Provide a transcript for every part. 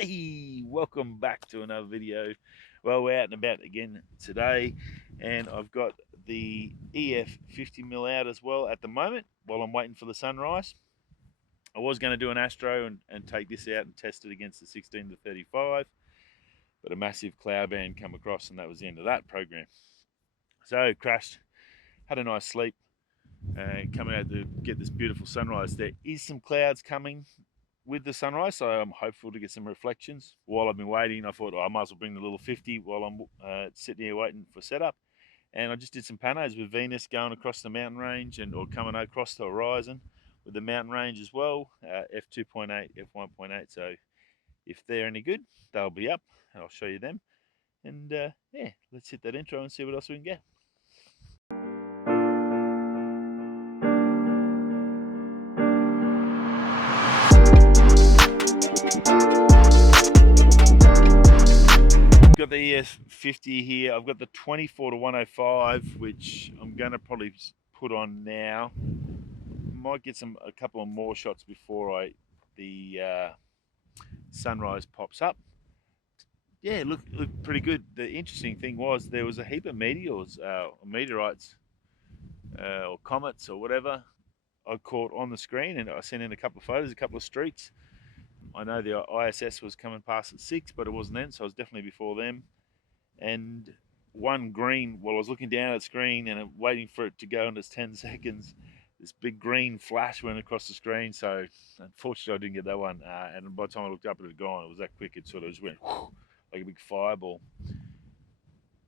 Hey, welcome back to another video. Well, we're out and about again today, and I've got the EF 50mm out as well at the moment while I'm waiting for the sunrise. I was going to do an astro and take this out and test it against the 16 to 35, but a massive cloud band come across and that was the end of that program. So crashed, had a nice sleep, coming out to get this beautiful sunrise. There is some clouds coming with the sunrise, so I'm hopeful to get some reflections. While I've been waiting, I thought, I might as well bring the little 50 while I'm sitting here waiting for setup. And I just did some panos with Venus going across the mountain range or coming across the horizon with the mountain range as well, f2.8, f1.8. So if they're any good, they'll be up, and I'll show you them. And yeah, let's hit that intro and see what else we can get. Got the ES50 here. I've got the 24 to 105, which I'm going to probably put on now. Might get a couple of more shots before the sunrise pops up. Yeah, look pretty good. The interesting thing was there was a heap of meteors, meteorites, or comets or whatever I caught on the screen, and I sent in a couple of photos, a couple of streaks. I know the ISS was coming past at 6, but it wasn't then, so I was definitely before them. And one green, while I was looking down at the screen and waiting for it to go in its 10 seconds, this big green flash went across the screen. So unfortunately, I didn't get that one. And by the time I looked up, it had gone. It was that quick. It sort of just went whoosh, like a big fireball.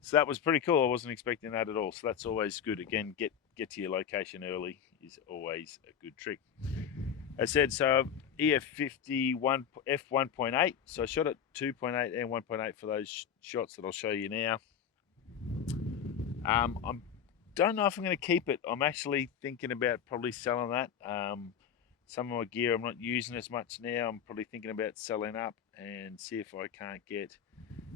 So that was pretty cool. I wasn't expecting that at all. So that's always good. Again, get to your location early is always a good trick. I said, so EF50 f1.8. So I shot at 2.8 and 1.8 for those shots that I'll show you now. I don't know if I'm going to keep it. I'm actually thinking about probably selling that. Some of my gear I'm not using as much now. I'm probably thinking about selling up and see if I can't get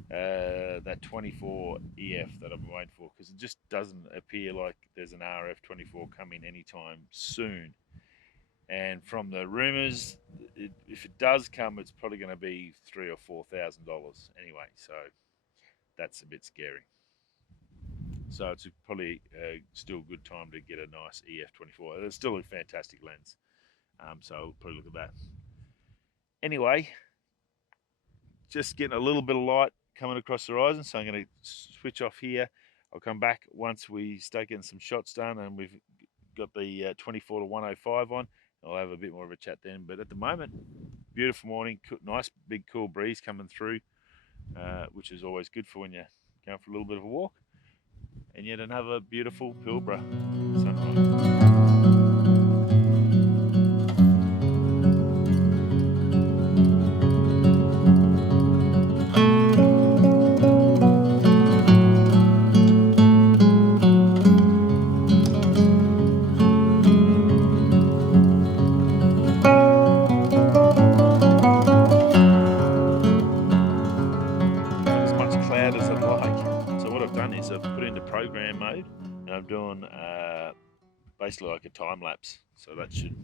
that 24 EF that I've been waiting for, because it just doesn't appear like there's an RF 24 coming anytime soon. And from the rumors, if it does come, it's probably going to be $3,000 or $4,000 anyway. So that's a bit scary. So it's probably still a good time to get a nice EF24. It's still a fantastic lens. So I'll probably look at that. Anyway, just getting a little bit of light coming across the horizon. So I'm going to switch off here. I'll come back once we start getting some shots done and we've got the 24 to 105 on. I'll have a bit more of a chat then. But at the moment, beautiful morning, nice big cool breeze coming through, which is always good for when you're going for a little bit of a walk. And yet another beautiful Pilbara sunrise. As I'd like. So what I've done is I've put into program mode and I'm doing basically like a time lapse. So that should,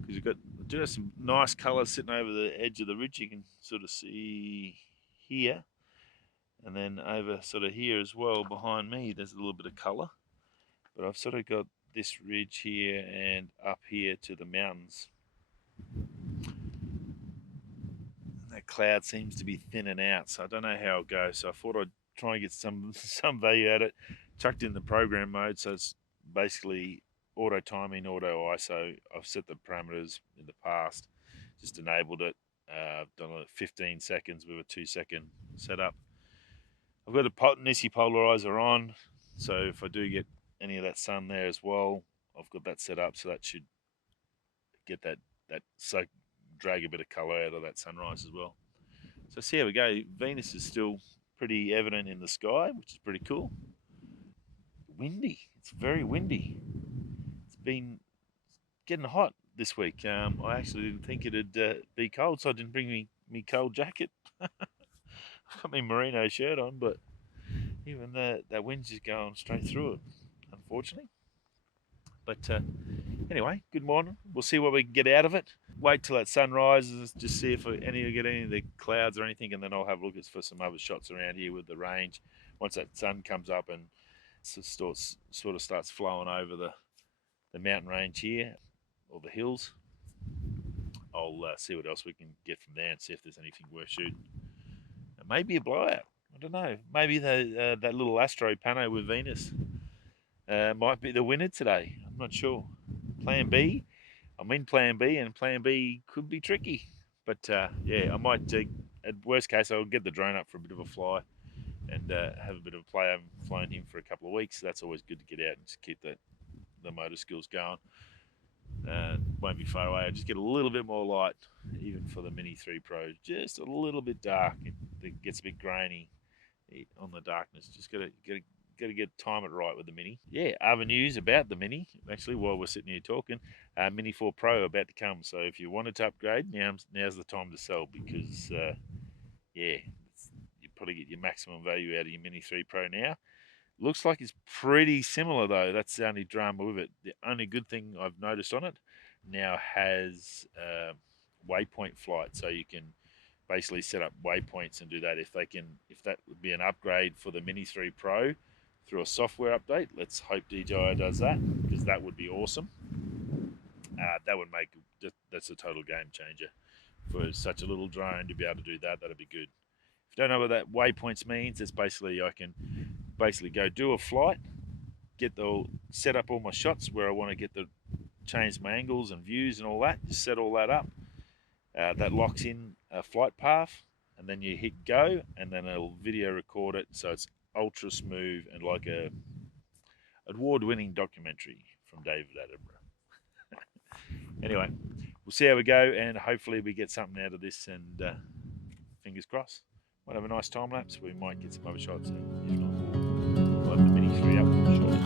because you've got just some nice colours sitting over the edge of the ridge. You can sort of see here, and then over sort of here as well behind me there's a little bit of colour, but I've sort of got this ridge here and up here to the mountains. That cloud seems to be thinning out, so I don't know how it'll go. So I thought I'd try and get some value out of it. Chucked in the program mode, so it's basically auto timing, auto ISO. I've set the parameters in the past, just enabled it. I've done it 15 seconds with a 2-second setup. I've got a Nisi polarizer on, so if I do get any of that sun there as well, I've got that set up, so that should get that drag a bit of colour out of that sunrise as well. So see how we go. Venus is still pretty evident in the sky, which is pretty cool. Windy. It's very windy. It's been getting hot this week. I actually didn't think it'd be cold, so I didn't bring me cold jacket. I've got my merino shirt on, but even that wind's just going straight through it, unfortunately. But Anyway, good morning. We'll see what we can get out of it. Wait till that sun rises, just see if we get any of the clouds or anything, and then I'll have a look for some other shots around here with the range. Once that sun comes up and sort of starts flowing over the mountain range here, or the hills, I'll see what else we can get from there and see if there's anything worth shooting. Maybe a blowout. I don't know. Maybe that little astro pano with Venus might be the winner today. I'm not sure. Plan B. I'm in Plan B, and Plan B could be tricky. But yeah, I might. At worst case, I'll get the drone up for a bit of a fly and have a bit of a play. I haven't flown him for a couple of weeks. So that's always good to get out and just keep the motor skills going. Won't be far away. I just get a little bit more light, even for the Mini 3 Pro. Just a little bit dark. It gets a bit grainy on the darkness. Just got to time it right with the Mini. Yeah, other news about the Mini. Actually, while we're sitting here talking, Mini 4 Pro about to come. So if you wanted to upgrade, now's the time to sell, because yeah, you probably get your maximum value out of your Mini 3 Pro now. Looks like it's pretty similar though. That's the only drama with it. The only good thing I've noticed on it now has waypoint flight, so you can basically set up waypoints and do that. If that would be an upgrade for the Mini 3 Pro through a software update, let's hope DJI does that, because that would be awesome. That would that's a total game changer for such a little drone to be able to do that. That'd be good. If you don't know what that waypoints means, it's basically I can go do a flight, set up all my shots where I want to change my angles and views and all that. Just set all that up. That locks in a flight path, and then you hit go, and then it'll video record it, so it's ultra smooth and like a award-winning documentary from David Attenborough. Anyway, we'll see how we go, and hopefully we get something out of this, and fingers crossed. Might have a nice time lapse. We might get some other shots, and if not, we'll have the Mini 3 up shortly.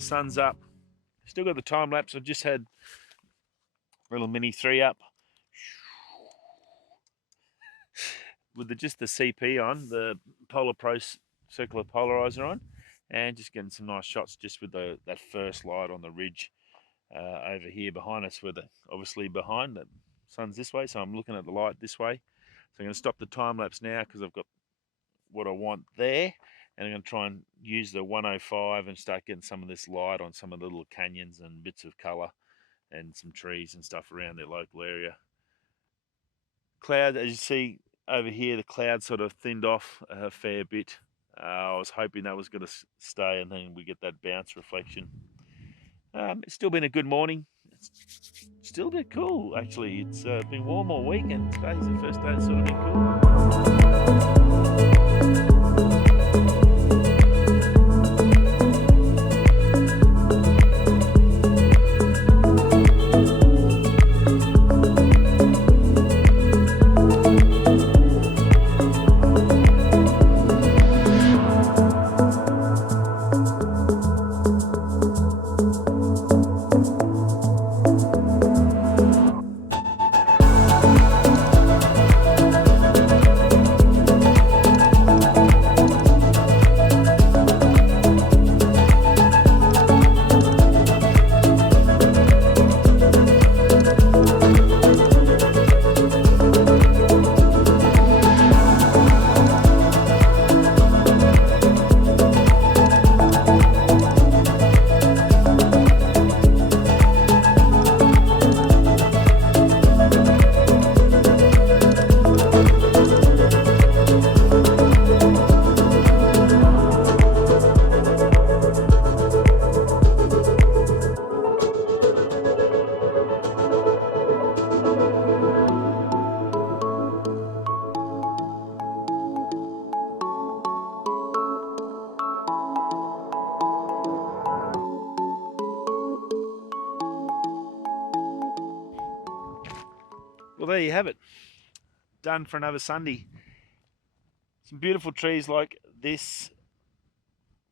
Sun's up. Still got the time lapse. I've just had a little Mini 3 up with just the CP on, the Polar Pro circular polarizer on, and just getting some nice shots just with that first light on the ridge over here behind us. Obviously behind the sun's this way, so I'm looking at the light this way. So I'm going to stop the time lapse now because I've got what I want there. And I'm going to try and use the 105 and start getting some of this light on some of the little canyons and bits of colour and some trees and stuff around their local area. Cloud, as you see over here, the cloud sort of thinned off a fair bit. I was hoping that was going to stay, and then we get that bounce reflection. It's still been a good morning. It's still a bit cool, actually. It's been warm all week, and today's the first day it's sort of been cool. there you have it. Done for another Sunday. Some beautiful trees like this.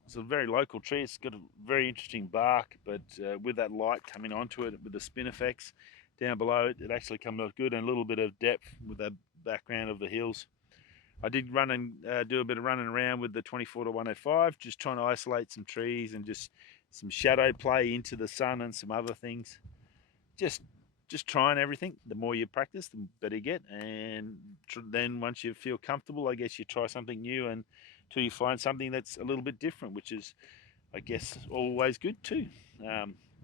It's a very local tree. It's got a very interesting bark, but with that light coming onto it, with the spin effects down below it, it actually comes out good, and a little bit of depth with that background of the hills. I did run and do a bit of running around with the 24-105, just trying to isolate some trees and just some shadow play into the sun and some other things. Just trying everything. The more you practice, the better you get. And then once you feel comfortable, I guess you try something new until you find something that's a little bit different, which is, I guess, always good too.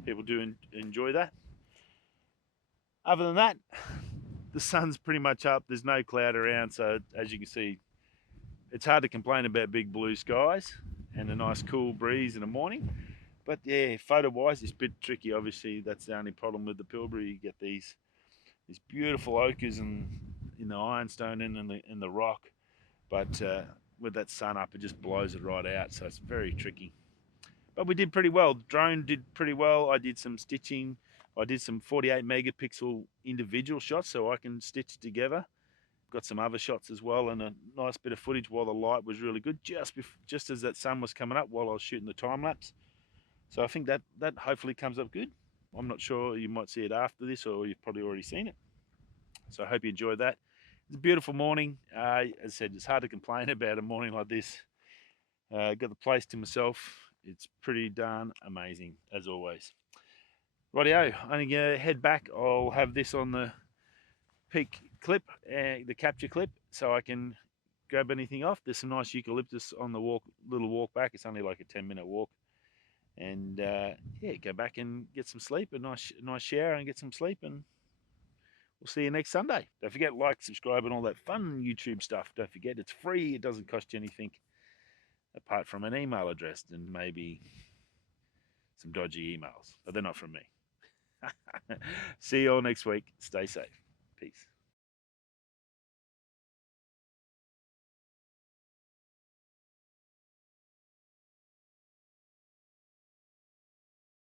People do enjoy that. Other than that, the sun's pretty much up. There's no cloud around, so as you can see, it's hard to complain about big blue skies and a nice cool breeze in the morning. But yeah, photo-wise, it's a bit tricky. Obviously, that's the only problem with the Pilbara. You get these beautiful ochres and in the ironstone and in the rock, but with that sun up, it just blows it right out. So it's very tricky. But we did pretty well. The drone did pretty well. I did some stitching. I did some 48 megapixel individual shots so I can stitch together. Got some other shots as well, and a nice bit of footage while the light was really good, just as that sun was coming up while I was shooting the time lapse. So I think that hopefully comes up good. I'm not sure, you might see it after this, or you've probably already seen it. So I hope you enjoyed that. It's a beautiful morning. As I said, it's hard to complain about a morning like this. Got the place to myself. It's pretty darn amazing, as always. Rightio, I'm going to head back. I'll have this on the peak clip, the capture clip, so I can grab anything off. There's some nice eucalyptus on the little walk back. It's only like a 10-minute walk. And yeah, go back and get some sleep, a nice shower and get some sleep, and we'll see you next Sunday. Don't forget, like, subscribe, and all that fun YouTube stuff. Don't forget, it's free. It doesn't cost you anything apart from an email address and maybe some dodgy emails, but they're not from me. See you all next week. Stay safe. Peace.